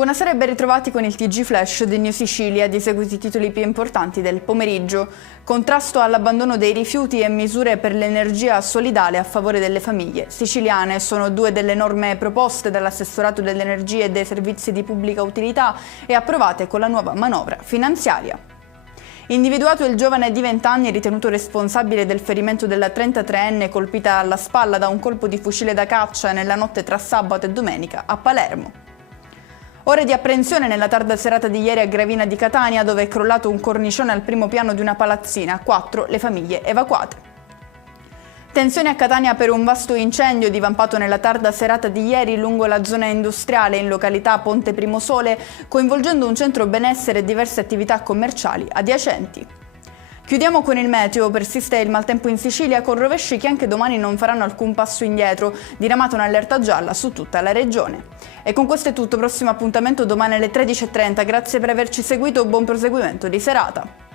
Buonasera e ben ritrovati con il TG Flash di New Sicilia, di seguiti i titoli più importanti del pomeriggio. Contrasto all'abbandono dei rifiuti e misure per l'energia solidale a favore delle famiglie siciliane sono due delle norme proposte dall'Assessorato dell'Energia e dei Servizi di Pubblica Utilità e approvate con la nuova manovra finanziaria. Individuato il giovane di 20 anni ritenuto responsabile del ferimento della 33enne colpita alla spalla da un colpo di fucile da caccia nella notte tra sabato e domenica a Palermo. Ore di apprensione nella tarda serata di ieri a Gravina di Catania, dove è crollato un cornicione al primo piano di una palazzina, 4 le famiglie evacuate. Tensioni a Catania per un vasto incendio divampato nella tarda serata di ieri lungo la zona industriale in località Ponte Primosole, coinvolgendo un centro benessere e diverse attività commerciali adiacenti. Chiudiamo con il meteo. Persiste il maltempo in Sicilia con rovesci che anche domani non faranno alcun passo indietro, diramata un'allerta gialla su tutta la regione. E con questo è tutto, prossimo appuntamento domani alle 13:30. Grazie per averci seguito, buon proseguimento di serata.